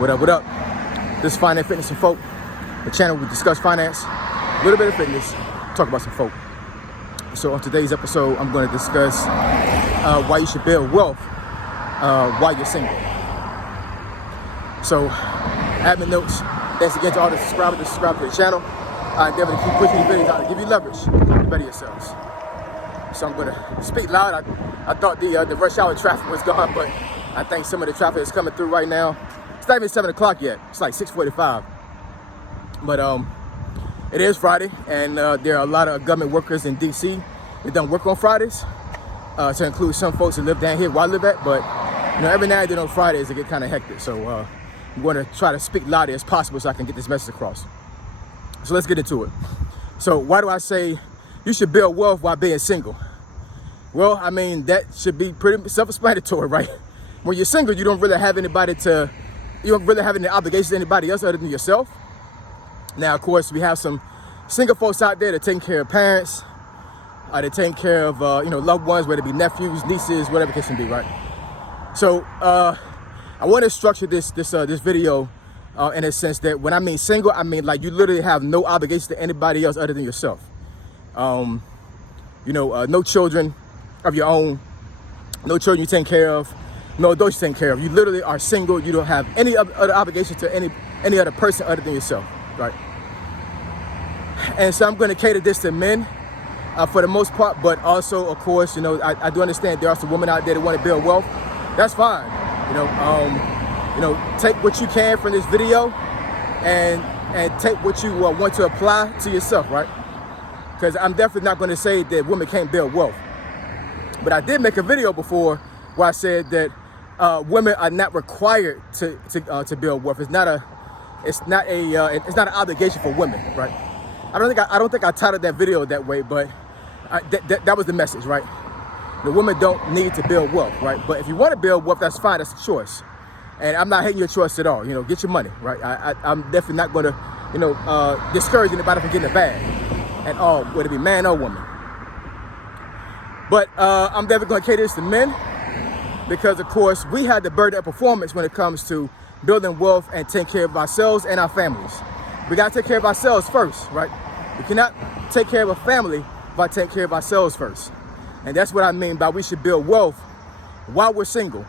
What up? This is Finance, Fitness, and Folk. The channel we discuss finance, a little bit of fitness, talk about some folk. So on today's episode, I'm going to discuss why you should build wealth while you're single. So, admin notes. Thanks again to all the subscribers that subscribe to the channel. I endeavor to keep pushing these videos out to give you leverage to better yourselves. So I'm going to speak loud. I thought the rush hour traffic was gone, but I think some of the traffic is coming through right now. It's not even 7 o'clock yet. It's like 6:45. But it is Friday, and there are a lot of government workers in D.C. that don't work on Fridays, to include some folks that live down here where I live at. But every now and then on Fridays it get kind of hectic. So I'm going to try to speak loudly as possible so I can get this message across. So let's get into it. So why do I say you should build wealth while being single? Well, I mean, that should be pretty self-explanatory, right? When you're single, you don't really have any obligations to anybody else other than yourself. Now, of course, we have some single folks out there that taking care of parents, they're taking care of loved ones, whether it be nephews, nieces, whatever the case can be, right? So I want to structure this video in a sense that when I mean single, I mean like you literally have no obligations to anybody else other than yourself. No children of your own, no children you're taking care of, no adults you're taking care of. You literally are single. You don't have any other obligation to any other person other than yourself, right? And so I'm going to cater this to men for the most part, but also, of course, I do understand there are some women out there that want to build wealth. That's fine. Take what you can from this video and take what you want to apply to yourself, right? Because I'm definitely not going to say that women can't build wealth. But I did make a video before where I said that women are not required to build wealth. It's not an obligation for women, right? I don't think I titled that video that way, but that was the message, right? The women don't need to build wealth, right? But if you want to build wealth, that's fine. That's a choice. And I'm not hating your choice at all. Get your money, right? I'm definitely not going to, discourage anybody from getting a bag at all, whether it be man or woman. But I'm definitely going to cater this to men because, of course, we have the burden of performance when it comes to building wealth and taking care of ourselves and our families. We got to take care of ourselves first, right? We cannot take care of a family by taking care of ourselves first. And that's what I mean by we should build wealth while we're single.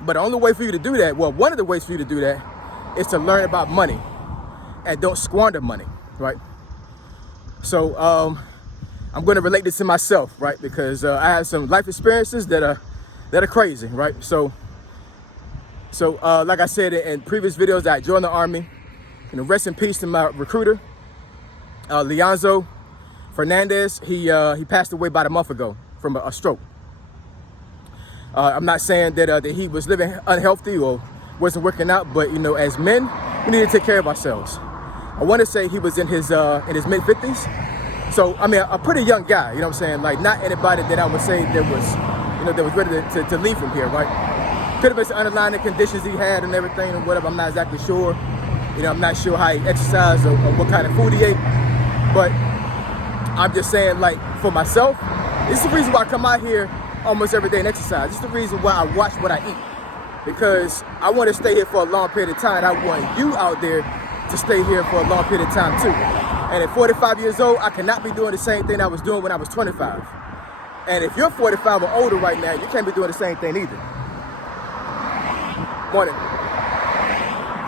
But the only way for you to do that, well, one of the ways for you to do that is to learn about money and don't squander money, right? So I'm going to relate this to myself, right? Because I have some life experiences that are crazy, right? So like I said in previous videos, I joined the Army. Rest in peace to my recruiter, Leonzo Fernandez. He passed away about a month ago from a stroke. I'm not saying that he was living unhealthy or wasn't working out, but as men, we need to take care of ourselves. I want to say he was in his mid-50s, so I mean a pretty young guy. You know what I'm saying? Like not anybody that I would say that was ready to leave from here, right? Could have been some underlying conditions he had and everything and whatever. I'm not exactly sure. I'm not sure how he exercised or what kind of food he ate, but I'm just saying, like, for myself, this is the reason why I come out here almost every day and exercise. This is the reason why I watch what I eat, because I want to stay here for a long period of time. I want you out there to stay here for a long period of time too. And at 45 years old, I cannot be doing the same thing I was doing when I was 25. And if you're 45 or older right now, you can't be doing the same thing either. Morning.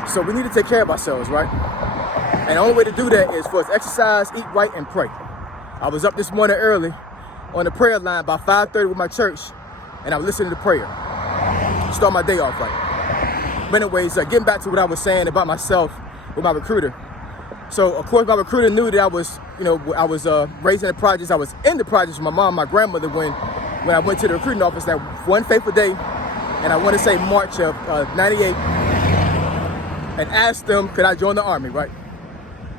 So we need to take care of ourselves, right? And the only way to do that is for us to exercise, eat right, and pray. I was up this morning early on the prayer line by 5:30 with my church, and I was listening to prayer. Start my day off right. But anyways, getting back to what I was saying about myself with my recruiter. So of course my recruiter knew that I was raised in the projects. I was in the projects with my mom, and my grandmother when I went to the recruiting office that one fateful day, and I want to say March of '98. And asked them, could I join the Army, right?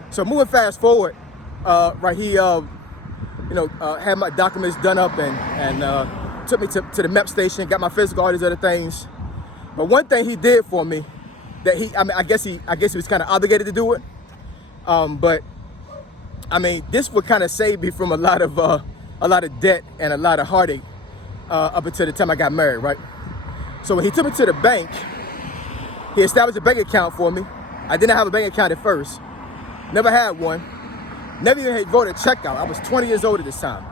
So moving fast forward, right, he, had my documents done up and took me to the MEP station, got my physical, all these other things. But one thing he did for me that I guess he was kind of obligated to do it. But I mean, this would kind of save me from a lot of debt and a lot of heartache up until the time I got married, right? So when he took me to the bank, He established a bank account for me. I didn't have a bank account at first. Never had one. Never even had voted checkout. I was 20 years old at this time.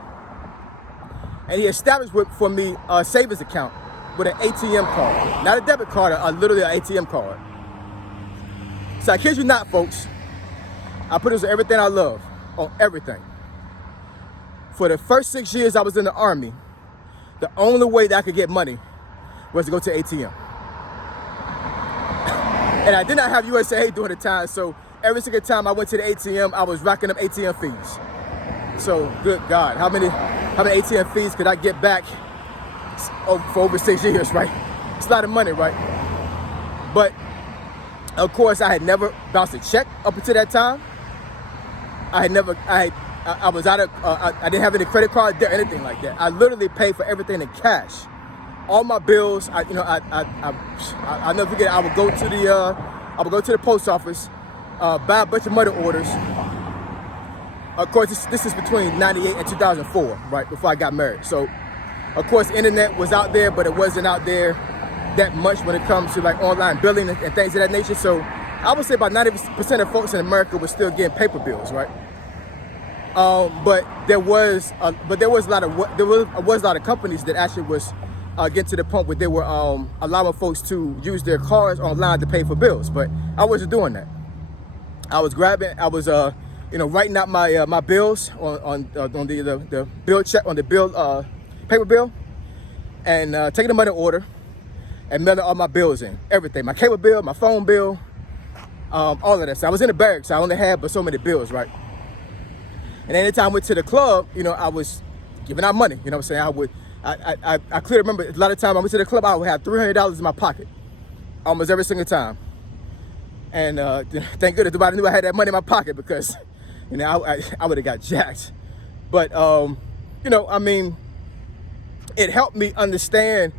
And he established for me a savings account with an ATM card. Not a debit card, literally an ATM card. So I kid you not, folks. I put this on everything I love, on everything. For the first 6 years I was in the Army, the only way that I could get money was to go to ATM. And I did not have USA during the time, so every single time I went to the ATM, I was racking up ATM fees. So, good God, how many ATM fees could I get back for over 6 years, right? It's a lot of money, right? But, of course, I had never bounced a check up until that time. I didn't have any credit card debt, anything like that. I literally paid for everything in cash. All my bills, I'll never forget. I would go to the post office, buy a bunch of money orders. Of course, this is between 98 and 2004, right, before I got married. So, of course, the internet was out there, but it wasn't out there that much when it comes to like online billing and things of that nature. So, I would say about 90% of folks in America were still getting paper bills, right? But there was a lot of companies that actually was getting to the point where they were allowing folks to use their cards online to pay for bills. But I wasn't doing that. I was writing out my bills on the bill check, on the bill paper bill, and taking the money order and mailing all my bills in, everything, my cable bill, my phone bill, all of that. So I was in the barracks. I only had but so many bills, right? And anytime I went to the club, I was giving out money. You know what I'm saying? I clearly remember a lot of times I went to the club, I would have $300 in my pocket, almost every single time. And thank goodness nobody knew I had that money in my pocket, because I would have got jacked. But it helped me understand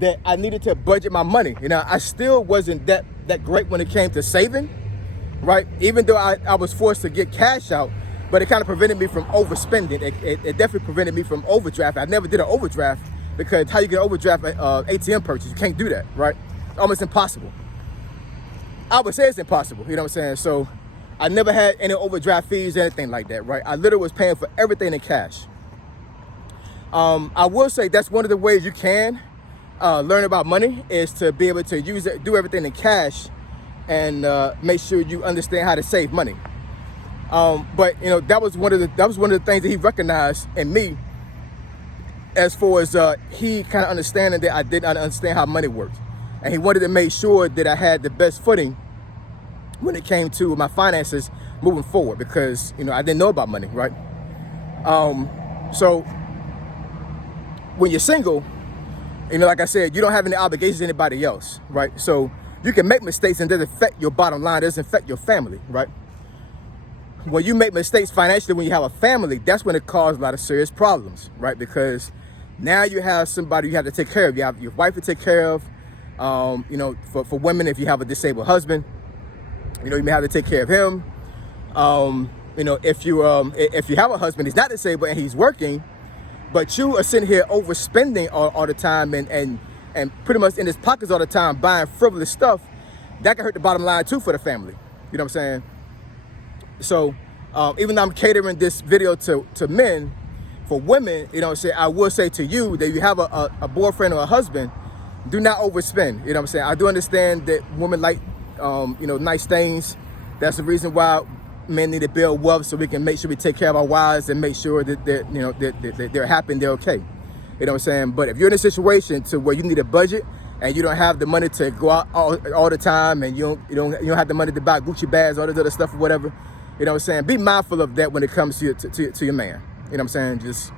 that I needed to budget my money. I still wasn't that great when it came to saving, right? Even though I was forced to get cash out, but it kind of prevented me from overspending. It definitely prevented me from overdraft. I never did an overdraft, because how you get overdraft ATM purchase? You can't do that, right? It's almost impossible. I would say it's impossible, you know what I'm saying? So I never had any overdraft fees, anything like that, right? I literally was paying for everything in cash. I will say that's one of the ways you can learn about money, is to be able to use it, do everything in cash, and make sure you understand how to save money. But that was one of the things that he recognized in me, as far as he kind of understanding that I did not understand how money worked, and he wanted to make sure that I had the best footing when it came to my finances moving forward, because I didn't know about money, right? So when you're single, like I said, you don't have any obligations to anybody else, right? So you can make mistakes and it doesn't affect your bottom line, it doesn't affect your family, right? When you make mistakes financially, when you have a family, that's when it causes a lot of serious problems, right? Because now you have somebody you have to take care of. You have your wife to take care of. For women, if you have a disabled husband, you may have to take care of him. If you have a husband, he's not disabled and he's working, but you are sitting here overspending all the time and pretty much in his pockets all the time, buying frivolous stuff, that can hurt the bottom line too for the family. You know what I'm saying? So even though I'm catering this video to men, for women, I will say to you that you have a boyfriend or a husband, do not overspend. You know what I'm saying? I do understand that women like nice things. That's the reason why men need to build wealth, so we can make sure we take care of our wives and make sure that they're happy and they're okay. You know what I'm saying? But if you're in a situation to where you need a budget and you don't have the money to go out all the time, and you don't have the money to buy Gucci bags, all this other stuff or whatever, you know what I'm saying? Be mindful of that when it comes to your man. You know what I'm saying? Just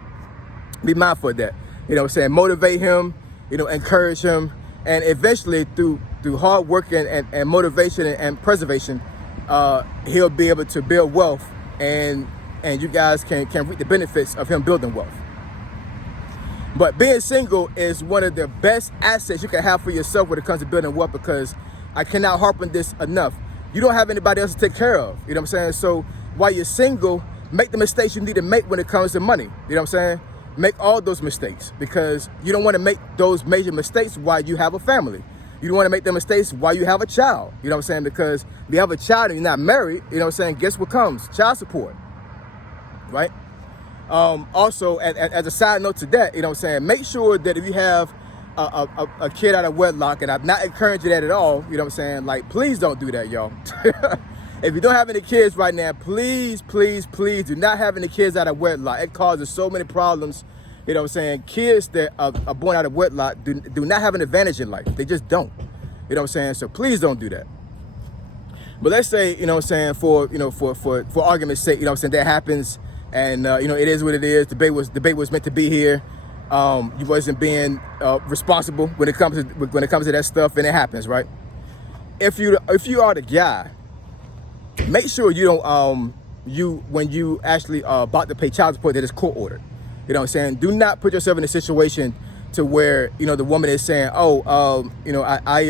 be mindful of that. You know what I'm saying? Motivate him, encourage him, and eventually through hard work and motivation and preservation, he'll be able to build wealth, and you guys can reap the benefits of him building wealth. But being single is one of the best assets you can have for yourself when it comes to building wealth, because I cannot harp on this enough. You don't have anybody else to take care of. You know what I'm saying? So while you're single, make the mistakes you need to make when it comes to money. You know what I'm saying? Make all those mistakes, because you don't want to make those major mistakes while you have a family. You don't want to make the mistakes while you have a child. You know what I'm saying? Because if you have a child and you're not married, you know what I'm saying, guess what comes? Child support, right? Also, as a side note to that, you know what I'm saying, make sure that if you have a kid out of wedlock, and I'm not encouraging that at all, you know what I'm saying, like, please don't do that, y'all. If you don't have any kids right now, please, please, please do not have any kids out of wedlock. It causes so many problems. You know what I'm saying? Kids that are born out of wedlock do not have an advantage in life. They just don't. You know what I'm saying? So please don't do that. But let's say, you know what I'm saying, for argument's sake, you know what I'm saying, that happens, and you know, it is what it is. Debate was meant to be here. You wasn't being responsible when it comes to that stuff, and it happens, right? If you are the guy, make sure you don't when you actually about to pay child support, that is court ordered. You know what I'm saying? Do not put yourself in a situation to where, you know, the woman is saying, oh, you know, I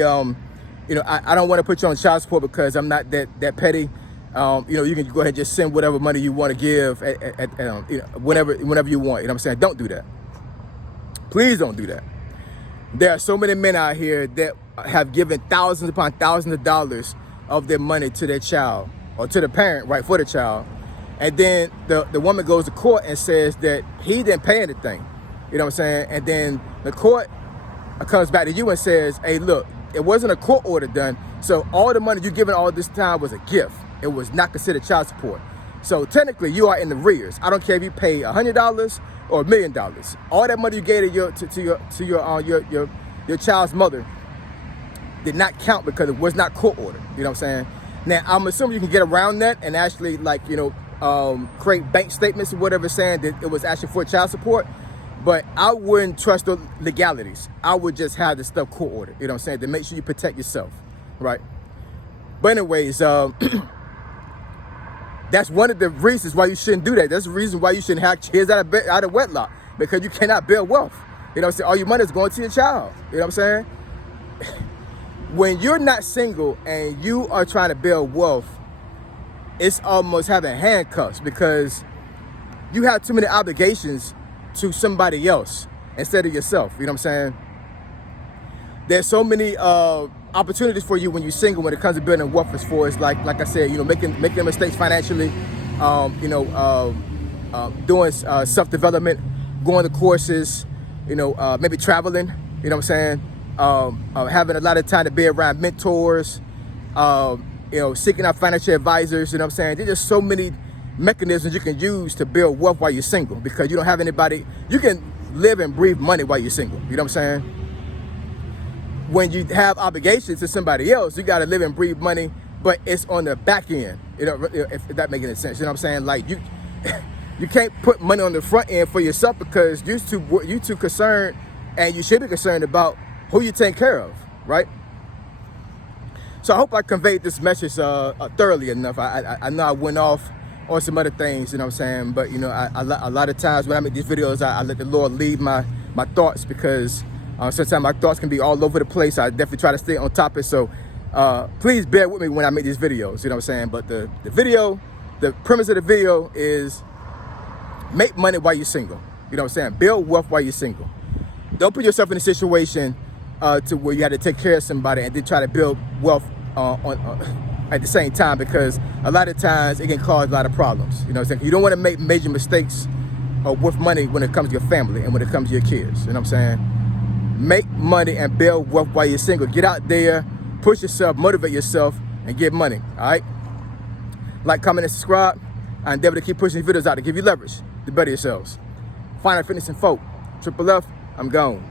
don't want to put you on child support because I'm not that petty. You know, you can go ahead and just send whatever money you want to give you know, whenever you want. You know what I'm saying? Don't do that. Please don't do that. There are so many men out here that have given thousands upon thousands of dollars of their money to their child, or to the parent, right, for the child. And then the woman goes to court and says that he didn't pay anything. You know what I'm saying? And then the court comes back to you and says, hey, look, it wasn't a court order done. So all the money you given all this time was a gift. It was not considered child support. So technically you are in the arrears. I don't care if you pay $100 or $1 million. All that money you gave to your child's mother did not count because it was not court ordered. You know what I'm saying? Now, I'm assuming you can get around that and actually, like, you know, create bank statements or whatever saying that it was actually for child support. But I wouldn't trust the legalities. I would just have the stuff court ordered, you know what I'm saying, to make sure you protect yourself, right? But anyways, that's one of the reasons why you shouldn't do that. That's the reason why you shouldn't have kids out of wedlock, because you cannot build wealth. You know what I'm saying? All your money is going to your child. You know what I'm saying? When you're not single and you are trying to build wealth, it's almost having handcuffs, because you have too many obligations to somebody else instead of yourself. You know what I'm saying? There's so many opportunities for you when you're single when it comes to building wealth, as far as like I said, you know, making mistakes financially, you know, doing self-development, going to courses, you know, maybe traveling, you know what I'm saying? Having a lot of time to be around mentors, you know, seeking out financial advisors, you know what I'm saying? There's just so many mechanisms you can use to build wealth while you're single, because you don't have anybody. You can live and breathe money while you're single. You know what I'm saying? When you have obligations to somebody else, you got to live and breathe money, but it's on the back end. You know, if that makes any sense. You know what I'm saying? Like, you can't put money on the front end for yourself, because you too concerned, and you should be concerned about who you take care of, right? So I hope I conveyed this message thoroughly enough. I know I went off on some other things, you know what I'm saying? But, you know, a lot of times when I make these videos, I let the Lord lead my thoughts, because sometimes my thoughts can be all over the place. I definitely try to stay on topic. So please bear with me when I make these videos, you know what I'm saying? But the premise of the video is make money while you're single. You know what I'm saying? Build wealth while you're single. Don't put yourself in a situation to where you have to take care of somebody and then try to build wealth at the same time, because a lot of times it can cause a lot of problems. You know what I'm saying? You don't want to make major mistakes with money when it comes to your family and when it comes to your kids. You know what I'm saying? Make money and build wealth while you're single. Get out there, push yourself, motivate yourself, and get money. All right? Like, comment, and subscribe. I endeavor to keep pushing videos out to give you leverage to better yourselves. Final Fitness and Folk. Triple F, I'm gone.